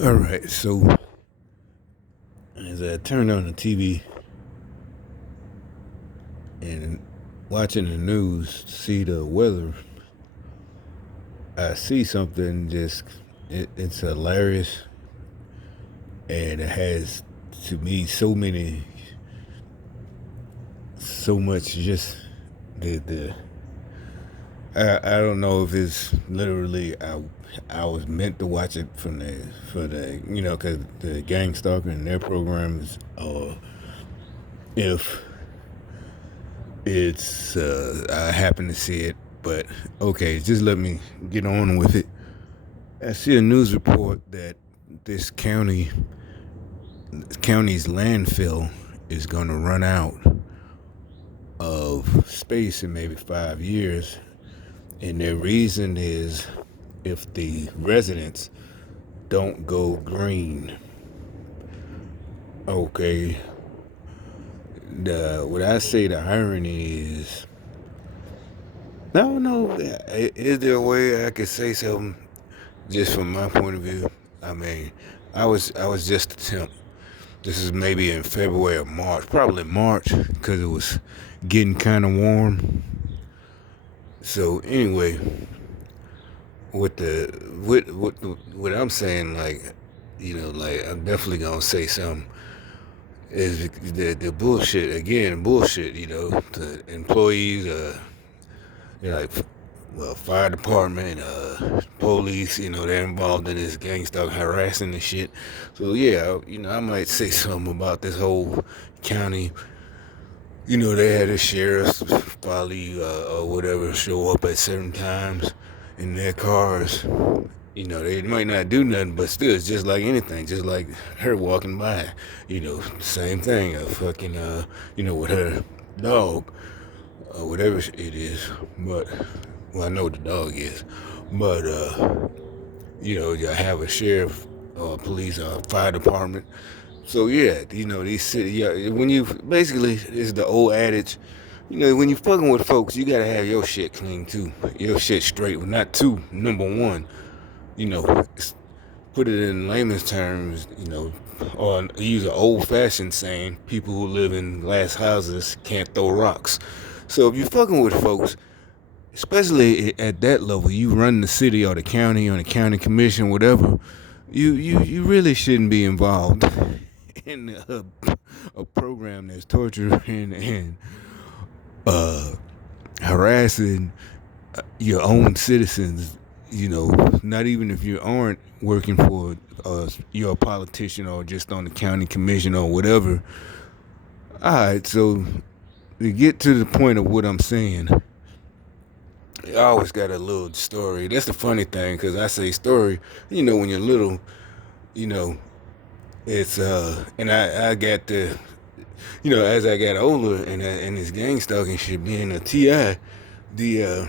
All right, so as I turned on the TV and watching the news to see the weather, I see something it's hilarious, and it has to me so much just the I don't know if it's literally I was meant to watch it from the for the because the gang stalker and their programs, or if it's I happen to see it. But okay, just let me get on with it. I see a news report that this county's landfill is going to run out of space in maybe 5 years, and their reason is if the residents don't go green. Okay, the what I say the irony is, I don't know. Is there a way I could say something just from my point of view? I mean, I was just a temp. This is maybe in February or March, probably March, because it was getting kind of warm. So anyway, what I'm saying, like, like I'm definitely gonna say something is the bullshit again, bullshit. The employees, like, well, fire department, police, they're involved in this gangster harassing and shit. So yeah, I might say something about this whole county. They had the sheriffs probably or whatever show up at certain times in their cars. They might not do nothing, but still, it's just like anything, just like her walking by. Same thing. Fucking, with her dog or whatever it is. But, well, I know what the dog is. But, you have a sheriff or police or fire department. So yeah, these city, yeah, when you basically, it's the old adage, when you fucking with folks, you gotta have your shit clean too, your shit straight, well, not two, number one, you know, put it in layman's terms, or use an old fashioned saying, people who live in glass houses can't throw rocks. So if you're fucking with folks, especially at that level, you run the city or the county or the county commission, whatever, you really shouldn't be involved in a program that's torturing and uh, harassing your own citizens. Not even if you aren't working for you're a politician or just on the county commission or whatever. All right, so to get to the point of what I'm saying, I always got a little story. That's the funny thing, because I say story. When you're little, you know, it's and I got the, as I got older and this gang stalking shit being a TI, the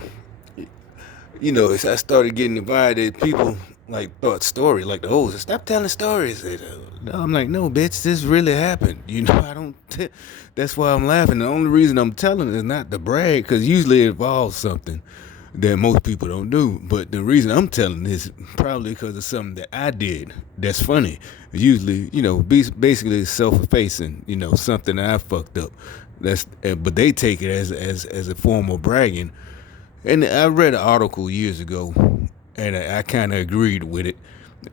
as I started getting divided, people like thought story, like the old, stop telling stories. No, I'm like, no, bitch, this really happened. I don't. That's why I'm laughing. The only reason I'm telling is not to brag, because usually it involves something that most people don't do. But the reason I'm telling this probably because of something that I did that's funny. Usually, basically self-effacing. Something that I fucked up. But they take it as a form of bragging. And I read an article years ago, and I kind of agreed with it.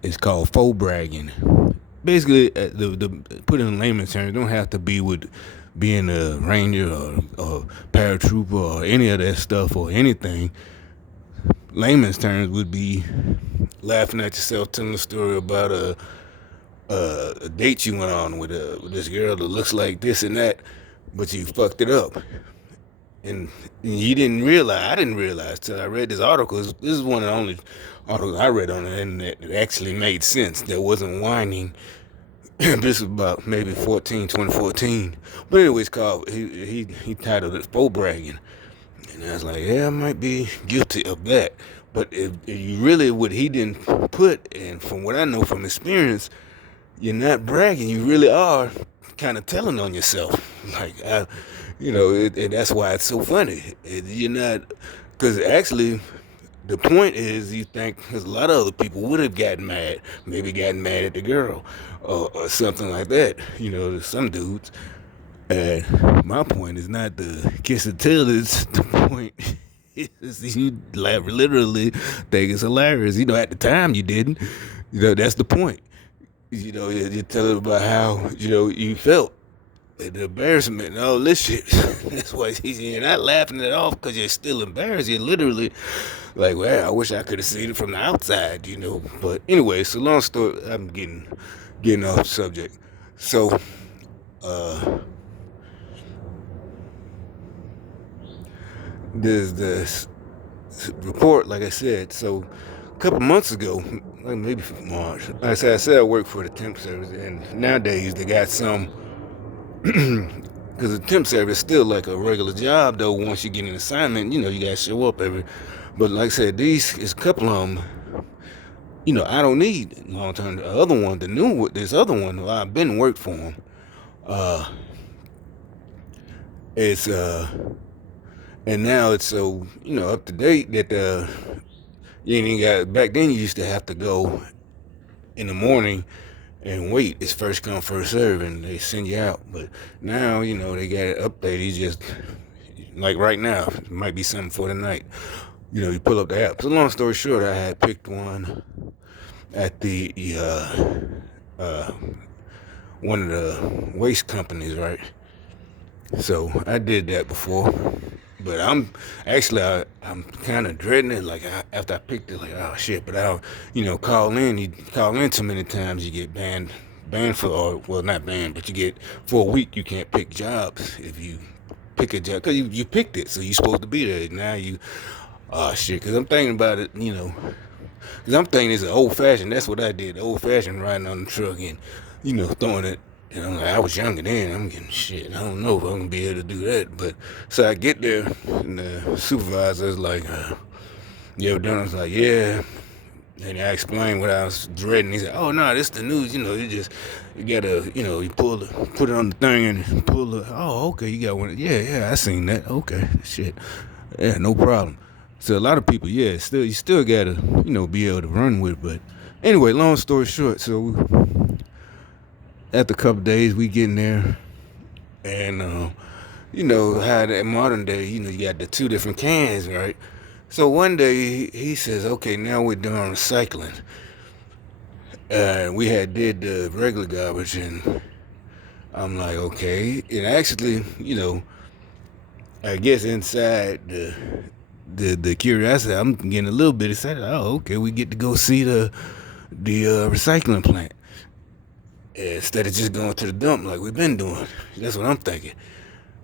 It's called faux bragging. Basically, the put it in layman's terms, it don't have to be with being a ranger or paratrooper or any of that stuff or anything. Layman's terms would be laughing at yourself, telling a story about a date you went on with this girl that looks like this and that, but you fucked it up. And you didn't realize, I didn't realize till I read this article. This is one of the only articles I read on the internet that actually made sense. That wasn't whining. This is about maybe 2014. But anyway, it's called, he titled it Faux Bragging. And I was like, yeah, I might be guilty of that. But if you really, what he didn't put, and from what I know from experience, you're not bragging. You really are kind of telling on yourself. Like, and that's why it's so funny. You're not, because actually, The point is, you think because a lot of other people would have gotten mad, maybe gotten mad at the girl, or something like that. Some dudes. And my point is not the kiss and tell. It's the point is you literally think it's hilarious. At the time you didn't. That's the point. You're telling about how you felt. The embarrassment and all this shit. That's why you're not laughing it off because you're still embarrassed. You're literally like, well, I wish I could have seen it from the outside. But anyway, so long story. I'm getting off subject. So, there's this report, like I said. So, a couple months ago, like maybe March, like I said I work for the temp service, and nowadays they got some. Because the temp service is still like a regular job, though. Once you get an assignment, you gotta show up every. But like I said, these is a couple of them. I don't need long term. The other one, this other one, well, I've been worked for him. It's and now it's so up to date that you ain't got. Back then, you used to have to go in the morning and wait. It's first come, first serve, and they send you out. But now, they got it updated. You just, like right now, it might be something for the night. You pull up the app. So long story short, I had picked one at the one of the waste companies, right? So I did that before. But I'm kind of dreading it. Like after I picked it, like, oh shit. But I'll call in. You call in too many times, you get banned for, or well, not banned, but you get for a week you can't pick jobs if you pick a job because you picked it, so you're supposed to be there. Now oh shit. Because I'm thinking about it, because I'm thinking it's an old fashioned. That's what I did, old fashioned, riding on the truck and throwing it. And I'm like, I was younger then. I'm getting shit. I don't know if I'm gonna be able to do that. But so I get there, and the supervisor's like, "You ever done?" I was like, "Yeah." And I explained what I was dreading. He said, "Oh no, this the news. You gotta, you put it on the thing and pull the. Oh, okay, you got one. Yeah, I seen that. Okay, shit. Yeah, no problem." So a lot of people, yeah, you still gotta, be able to run with it. But anyway, long story short, so after a couple days, we get in there, and how that modern day, you got the two different cans, right? So one day he says, "Okay, now we're doing recycling." We had did the regular garbage, and I'm like, okay. And actually, I guess inside the curiosity, I'm getting a little bit excited. Oh, okay, we get to go see the recycling plant, instead of just going to the dump like we've been doing. That's what I'm thinking.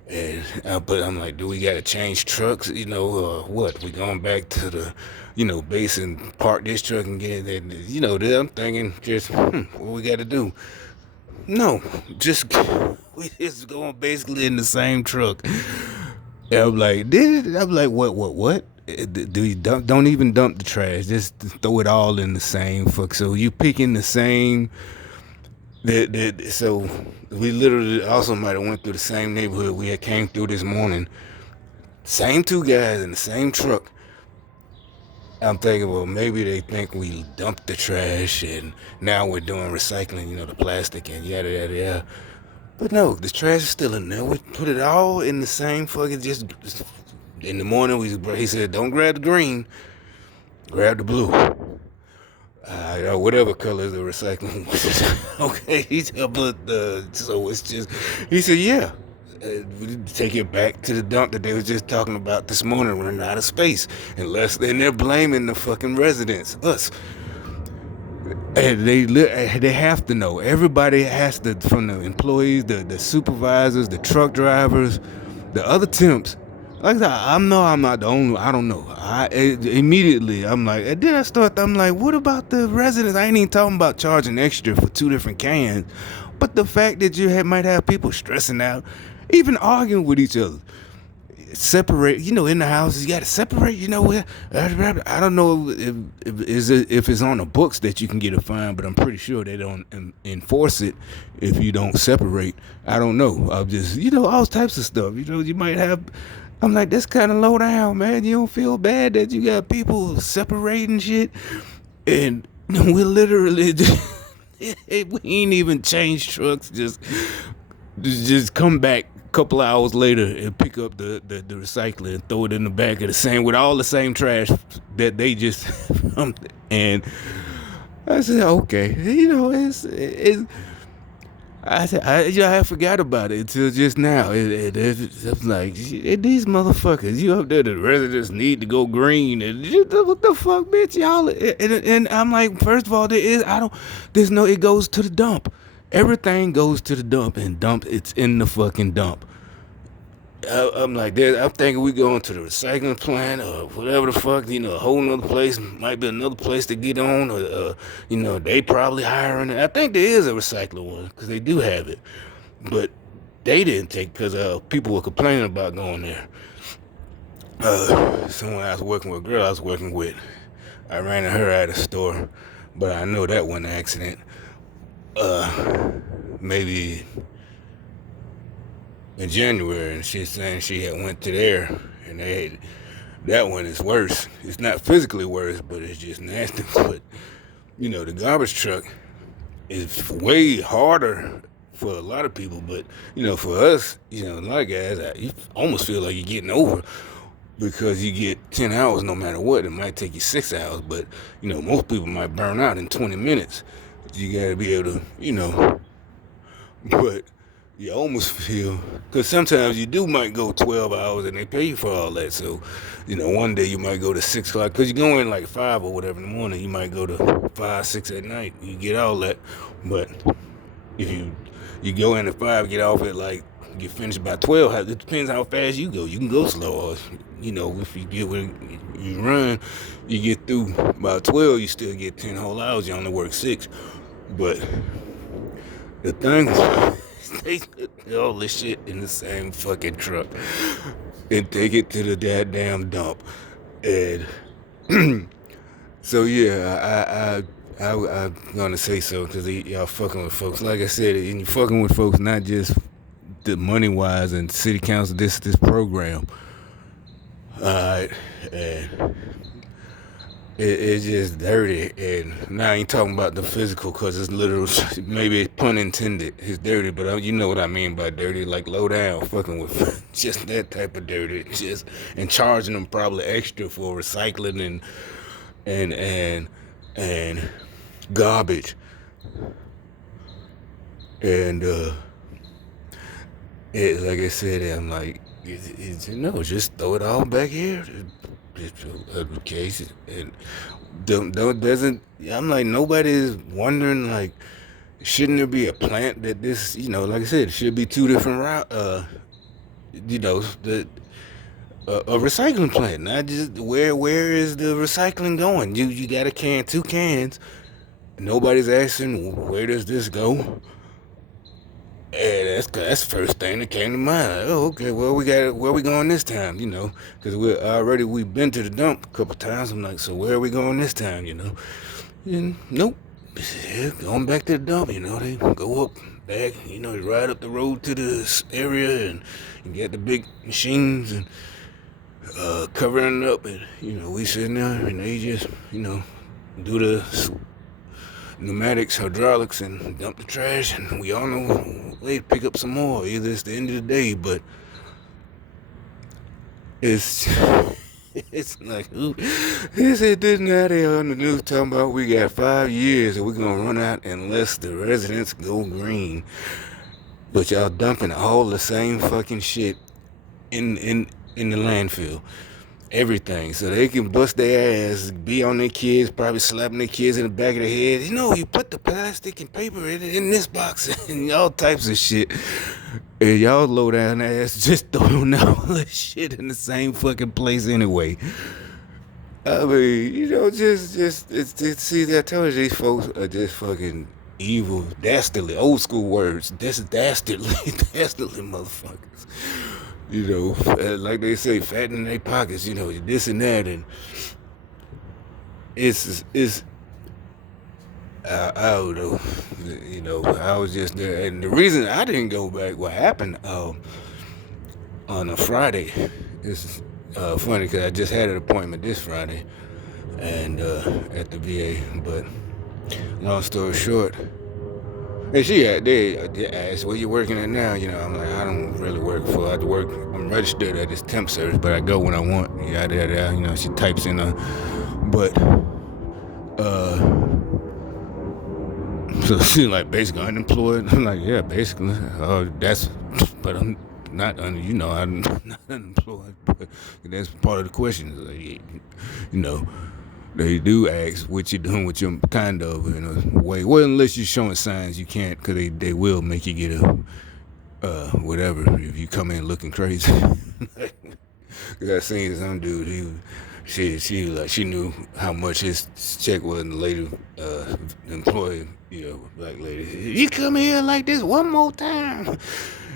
But I'm like, do we got to change trucks? What? We going back to the, base and park this truck and get it? There I'm thinking, just, what we got to do? No, we just going basically in the same truck. And I'm like, what? Do you don't even dump the trash? Just throw it all in the same fuck. So you picking the same. So we literally also might have went through the same neighborhood we had came through this morning. Same two guys in the same truck. I'm thinking, well, maybe they think we dumped the trash and now we're doing recycling, the plastic and yada yada yada. But no, the trash is still in there. We put it all in the same fucking. Just in the morning, he said, don't grab the green, grab the blue. Whatever color the recycling was. Okay, so it's just, he said, yeah, we take it back to the dump that they was just talking about this morning, running out of space. And they're blaming the fucking residents, us. And they have to know. Everybody has to, from the employees, the supervisors, the truck drivers, the other temps. Like I'm not the only. I don't know. Immediately I'm like, and then I'm like, what about the residents? I ain't even talking about charging extra for two different cans, but the fact that you might have people stressing out, even arguing with each other. Separate, in the houses, you got to separate. I don't know if it's on the books that you can get a fine, but I'm pretty sure they don't enforce it if you don't separate. I don't know. I'm just, all types of stuff. You might have. I'm like, that's kind of low down, man. You don't feel bad that you got people separating shit, and we literally we ain't even changed trucks. Just come back a couple hours later and pick up the recycling and throw it in the back of the same with all the same trash that they just and I said, okay, it's I forgot about it until just now. It's like these motherfuckers, you up there, the residents need to go green, and what the fuck, bitch, y'all. And I'm like, first of all, it goes to the dump. Everything goes to the dump, and it's in the fucking dump. I'm like, I'm thinking we going to the recycling plant or whatever the fuck, a whole nother place, might be another place to get on, or, they probably hiring. I think there is a recycling one, because they do have it. But they didn't take, because people were complaining about going there. Someone I was working with, a girl I was working with, I ran her out of the store, but I know that wasn't an accident. Maybe in January, and she's saying she had went to there, and that one is worse. It's not physically worse, but it's just nasty. But the garbage truck is way harder for a lot of people. But for us, a lot of guys, you almost feel like you're getting over because you get 10 hours no matter what. It might take you 6 hours, but most people might burn out in 20 minutes. You got to be able to, but you almost feel, because sometimes you might go 12 hours and they pay you for all that. So, one day you might go to 6 o'clock, because you go in like 5 or whatever in the morning. You might go to 5, 6 at night. You get all that. But if you go in at 5, get off at like, get finished by 12, it depends how fast you go. You can go slow. Or, if you run, you get through by 12, you still get 10 whole hours. You only work 6. But the thing is, they put all this shit in the same fucking truck and take it to the goddamn dump. And so yeah, I'm gonna say so, because y'all fucking with folks. Like I said, and you fucking with folks not just the money wise and city council, this program. Alright, and it's just dirty, and now I ain't talking about the physical, because it's literal, maybe pun intended, it's dirty, but you know what I mean by dirty, like low down, fucking with just that type of dirty, and charging them probably extra for recycling and garbage, and like I said, I'm like, just throw it all back here. Case, and doesn't. I'm like, nobody's wondering, like, shouldn't there be a plant that this, like I said, it should be 2 different route, the a recycling plant, not just where is the recycling going? You got a can, 2 cans. Nobody's asking, where does this go? And that's the first thing that came to mind. Like, oh, okay, well, where we going this time, because we've been to the dump a couple times. I'm like, so where are we going this time, And nope, going back to the dump, they go up, back, they ride up the road to this area and get the big machines and covering it up, and we sitting there and they just, do the pneumatics, hydraulics, and dump the trash, and we all know they pick up some more. Either it's the end of the day, but it's like, ooh, they said this now they on the news talking about we got 5 years and we're gonna run out unless the residents go green. But y'all dumping all the same fucking shit in the landfill. Everything, so they can bust their ass, be on their kids, probably slapping their kids in the back of the head. You put the plastic and paper in this box and all types of shit. And y'all low down ass just throwing all this shit in the same fucking place anyway. I mean, see, I told you these folks are just fucking evil, dastardly, old school words. This is dastardly, dastardly motherfuckers. Like they say, fat in their pockets, this and that, and it's I don't know, I was just there, and the reason I didn't go back, what happened on a Friday, it's funny because I just had an appointment this Friday and at the VA. But long story short, and they asked, "Where you working at now?" I'm like, I don't really work for. I work. I'm registered at this temp service, but I go when I want. Yada yada. She types in but uh, so she's like basically unemployed. I'm like, yeah, basically. That's, but I'm not I'm not unemployed. But that's part of the question. Like, they do ask what you're doing with your kind of in a way. Well, unless you're showing signs you can't, because they will make you get a whatever if you come in looking crazy. Cause I seen some dude. She knew how much his check was, and the lady, employee, black lady. You come here like this one more time.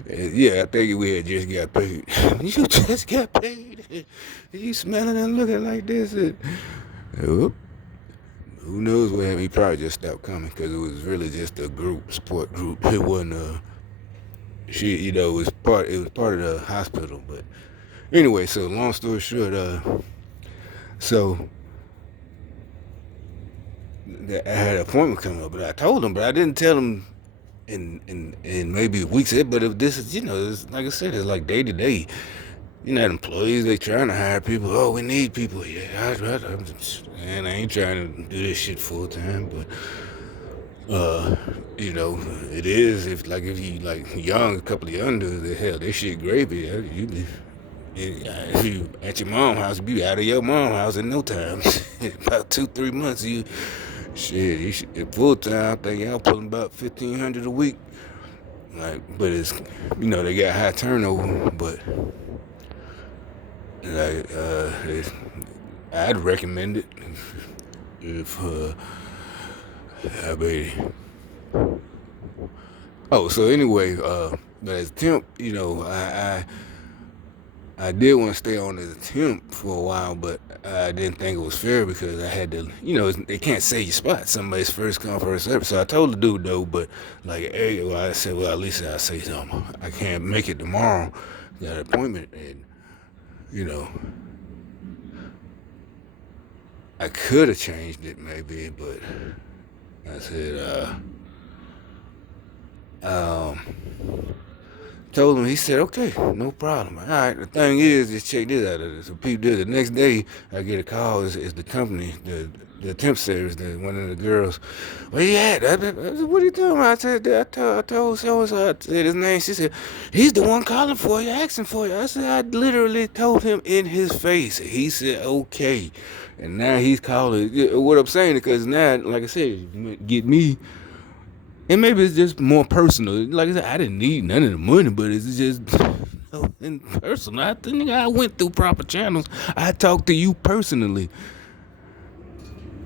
Yeah, I think we had just got paid. You just got paid. You smelling and looking like this. Who knows what happened? He probably just stopped coming because it was really just a support group. It wasn't it was part of the hospital. But anyway, so long story short, so I had an appointment coming up, but I told him, but I didn't tell him in maybe weeks. But this is, it's, like I said, it's like day to day. Employees, they trying to hire people. Oh, we need people. Yeah, I ain't trying to do this shit full time, but it is if you like young, a couple of young dudes, hell, they shit gravy. If you at your mom's house, be out of your mom's house in no time. About 2-3 months, you should full time. I think y'all pulling about 1,500 a week. But it's they got high turnover, but like I'd recommend it if I mean. Oh, so anyway, but as a temp, I did want to stay on as a temp for a while, but I didn't think it was fair because I had to, they can't say your spot. Somebody's first come, first serve. So I told the dude though, but like, hey, well, I said, well, at least I say something. I can't make it tomorrow. Got an appointment, and I could have changed it maybe, but I said, um, told him. He said, okay, no problem. All right, the thing is, just check this out. So people did. The next day, I get a call. It's the company, the temp service, one of the girls. Where you at? What are you doing? I said, I told so-and-so, I said his name. She said, he's the one calling for you, asking for you. I said, I literally told him in his face. He said, okay. And now he's calling. What I'm saying, because now, like I said, get me. And maybe it's just more personal. Like I said, I didn't need none of the money, but it's just in personal. I think I went through proper channels. I talked to you personally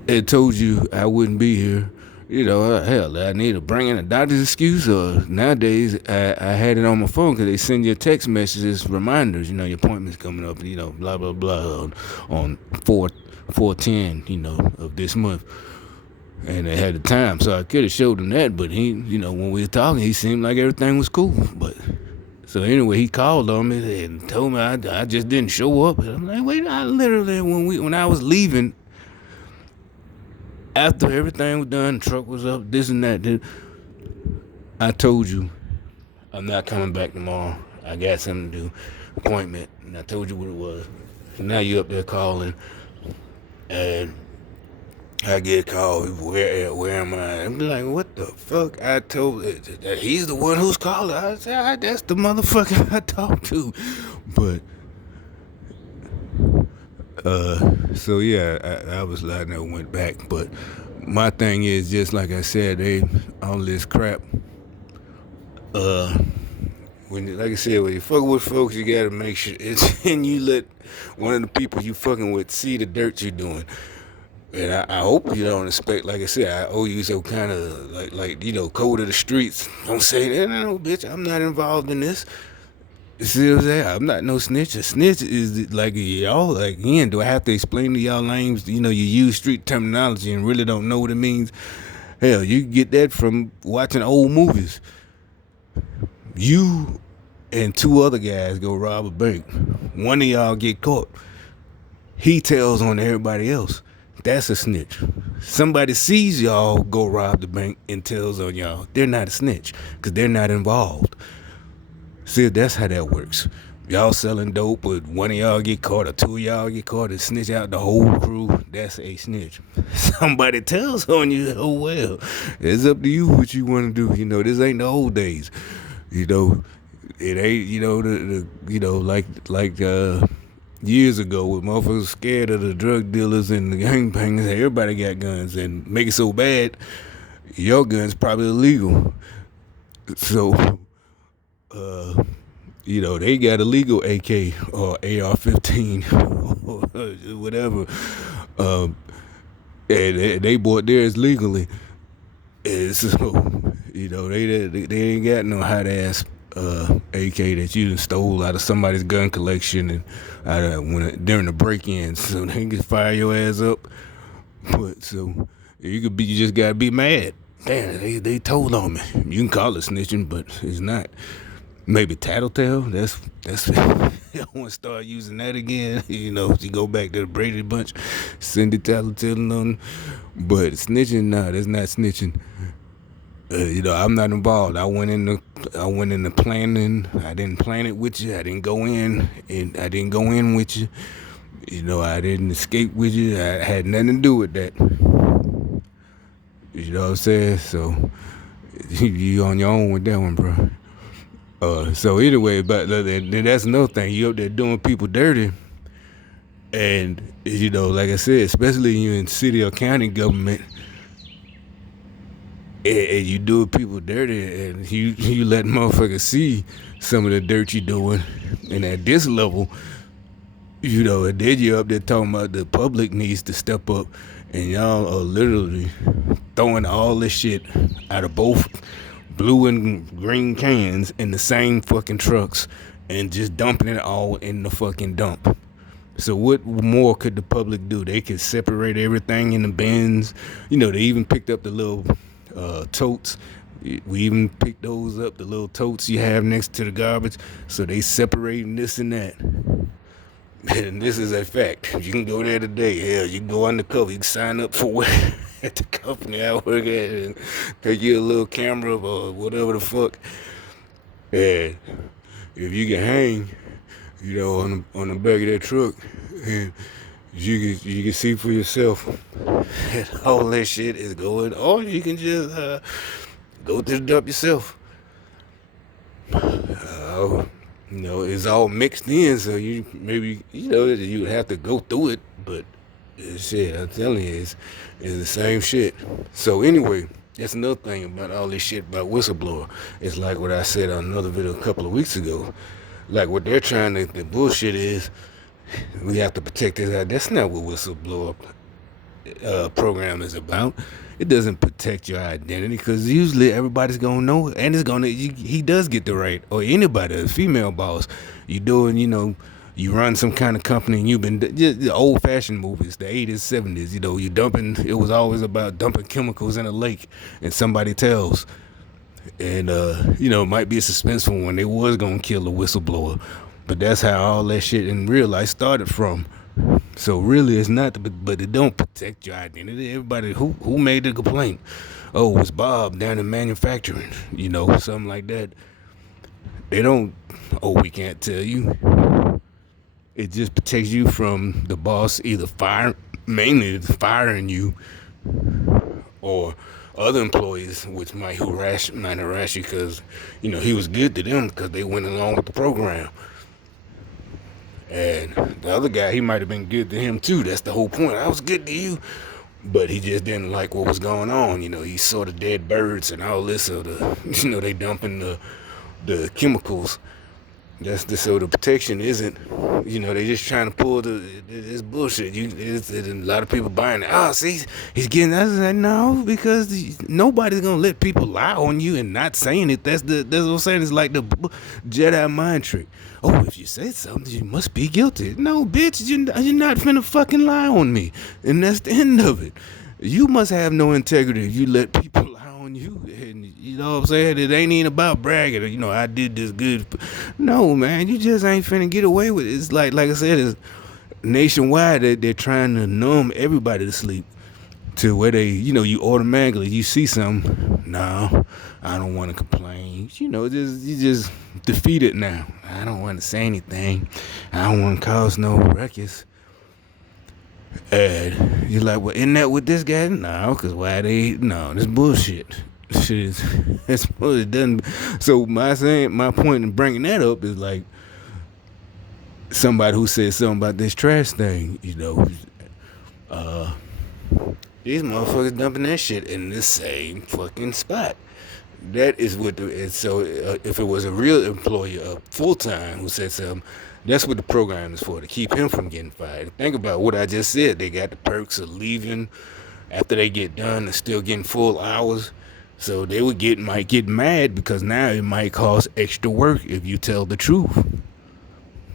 and told you I wouldn't be here. Hell, I need to bring in a doctor's excuse. Or nowadays, I had it on my phone because they send you text messages, reminders. Your appointment's coming up. Blah blah blah on 4/10. Of this month. And they had the time, so I could have showed him that. But he, when we were talking, he seemed like everything was cool. But so anyway, he called on me and told me I just didn't show up. And I'm like, wait, I literally when I was leaving, after everything was done, the truck was up, this and that. I told you I'm not coming back tomorrow. I got something to do, appointment, and I told you what it was. So now you up there calling, and I get called, where am I? I'm like, what the fuck? I told that he's the one who's calling. I said, that's the motherfucker I talked to. But, so yeah, I was like, I never went back. But my thing is, just like I said, all this crap, like I said, when you fuck with folks, you gotta make sure and you let one of the people you fucking with see the dirt you're doing. And I hope you don't expect, like I said, I owe you some kind of, code of the streets. Don't say that, no, bitch, I'm not involved in this. You see what I'm saying? I'm not no snitch. A snitch is like, y'all, like, again, do I have to explain to y'all names? You use street terminology and really don't know what it means. Hell, you get that from watching old movies. You and two other guys go rob a bank. One of y'all get caught. He tells on everybody else. That's a snitch. Somebody sees y'all go rob the bank and tells on y'all. They're not a snitch because they're not involved. See, that's how that works. Y'all selling dope, but one of y'all get caught or two of y'all get caught and snitch out the whole crew. That's a snitch. Somebody tells on you. Oh well, it's up to you what you want to do. You know, this ain't the old days. You know, it ain't. You know like years ago when motherfuckers scared of the drug dealers and the gangbangers. Everybody got guns and make it so bad. Your gun's probably illegal. So. They got a legal AK or AR-15 or whatever, and they bought theirs legally. And so, they ain't got no hot ass AK that you done stole out of somebody's gun collection and during the break-in, so they can fire your ass up. But so you just gotta be mad. Damn, they told on me. You can call it snitching, but it's not. Maybe tattletale. That's I want to start using that again. You go back to the Brady Bunch, Cindy tattletale on them. But snitching, nah, that's not snitching. I'm not involved. I went in the planning. I didn't plan it with you. I didn't go in with you. I didn't escape with you. I had nothing to do with that. You know what I'm saying? So you on your own with that one, bro. So anyway, but that's another thing. You up there doing people dirty, and like I said, especially you in city or county government, and you doing people dirty, and you let motherfuckers see some of the dirt you doing, and at this level, and then you're up there talking about the public needs to step up, and y'all are literally throwing all this shit out of both blue and green cans in the same fucking trucks and just dumping it all in the fucking dump. So what more could the public do? They could separate everything in the bins. They even picked up the little totes. We even picked those up, the little totes you have next to the garbage. So they separating this and that. And this is a fact. You can go there today. Hell, you can go undercover. You can sign up for work at the company I work at and take you a little camera or whatever the fuck. And if you can hang, on the back of that truck, and you can see for yourself and all that shit is going. Or you can just go to the dump yourself. It's all mixed in, so you maybe you would have to go through it, but shit, I'm telling you, it's the same shit. So anyway, that's another thing about all this shit about whistleblower. It's like what I said on another video a couple of weeks ago. Like what they're trying to, the bullshit is, we have to protect this. That's not what whistleblower program is about. It doesn't protect your identity because usually everybody's gonna know, and he does get the right, or anybody, a female boss. You doing, you run some kind of company, and you've been just the old-fashioned movies, the 80s, 70s. You dumping. It was always about dumping chemicals in a lake, and somebody tells, and it might be a suspenseful one. They was gonna kill a whistleblower, but that's how all that shit in real life started from. So really, it's not, but it don't protect your identity. Everybody who made the complaint, oh, it's Bob down in manufacturing, something like that. They don't. Oh, we can't tell you. It just protects you from the boss either firing you, or other employees, which might harass you because he was good to them because they went along with the program. And the other guy, he might have been good to him too. That's the whole point. I was good to you, but he just didn't like what was going on. He saw the dead birds and all this. So they dumping the chemicals. So the protection isn't. They just trying to pull this bullshit. It's a lot of people buying it. Oh, see, he's getting. I was like, no, because nobody's gonna let people lie on you and not saying it. That's what I'm saying. It's like the Jedi mind trick. Oh, if you said something, you must be guilty. No, bitch, you're not finna fucking lie on me. And that's the end of it. You must have no integrity if you let people lie on you, and you know what I'm saying. It ain't even about bragging. You know, I did this good. No, man, you just ain't finna get away with it. It's like I said, it's nationwide. They're trying to numb everybody to sleep to where they, you know, you automatically you see something. No, I don't want to complain. You know, you just defeated now. I don't want to say anything. I don't want to cause no ruckus. And you're like, well, isn't that with this guy? No, because why they? No, this bullshit. Shit is that's what it doesn't. So my point in bringing that up is like somebody who said something about this trash thing. You know, these motherfuckers dumping that shit in the same fucking spot. That is what so if it was a real employer, a full time who said something, that's what the program is for, to keep him from getting fired. Think about what I just said. They got the perks of leaving after they get done and still getting full hours. So they might get mad because now it might cause extra work if you tell the truth.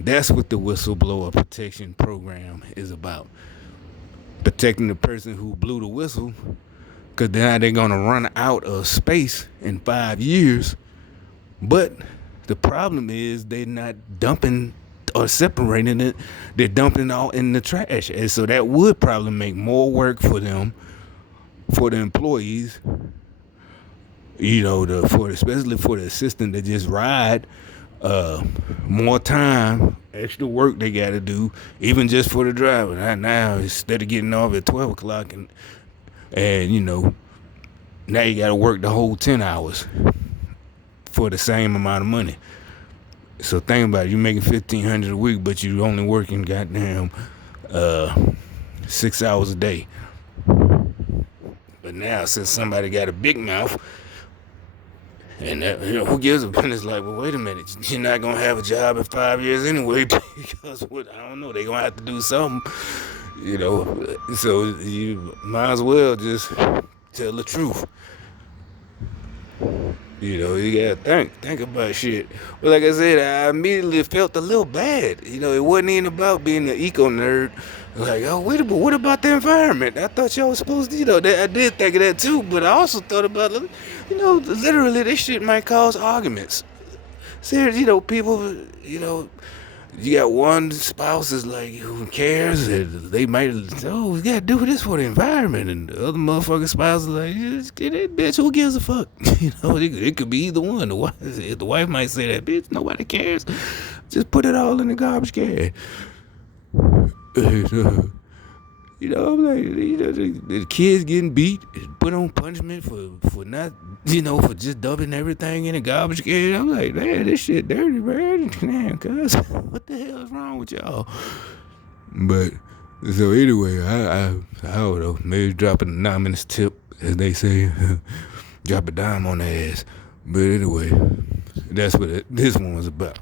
That's what the whistleblower protection program is about. Protecting the person who blew the whistle, because now they're going to run out of space in 5 years. But the problem is they're not dumping or separating it. They're dumping it all in the trash. And so that would probably make more work for them, for the employees, you know, especially for the assistant to just ride, more time, extra work they got to do, even just for the driver. Now, instead of getting off at 12 o'clock and you know, now you got to work the whole 10 hours for the same amount of money. So think about it. You're making $1,500 a week, but you only working goddamn 6 hours a day. But now, since somebody got a big mouth, and that, you know, who gives a pen? It's like, well, wait a minute, you're not gonna have a job in 5 years anyway, because what, I don't know, they're gonna have to do something, you know. So you might as well just tell the truth. You know, you gotta think about shit. But like I said, I immediately felt a little bad. You know, it wasn't even about being an eco nerd. Like, oh, wait a minute, what about the environment? I thought y'all was supposed to, you know, I did think of that too, but I also thought about, you know, literally this shit might cause arguments. Seriously, you know, people, you know, you got one spouse is like, who cares? And they might, oh, we gotta do this for the environment. And the other motherfucking spouse is like, just get that bitch, who gives a fuck? You know, it could be either one. The wife might say that, bitch, nobody cares. Just put it all in the garbage can. You know, I'm like, you know, the kids getting beat, put on punishment for not, you know, for just dumping everything in the garbage can. I'm like, man, this shit dirty, man. Damn, cuz, what the hell is wrong with y'all? But, so anyway, I don't know, maybe drop an anonymous tip, as they say, drop a dime on the ass. But anyway, that's what this one was about.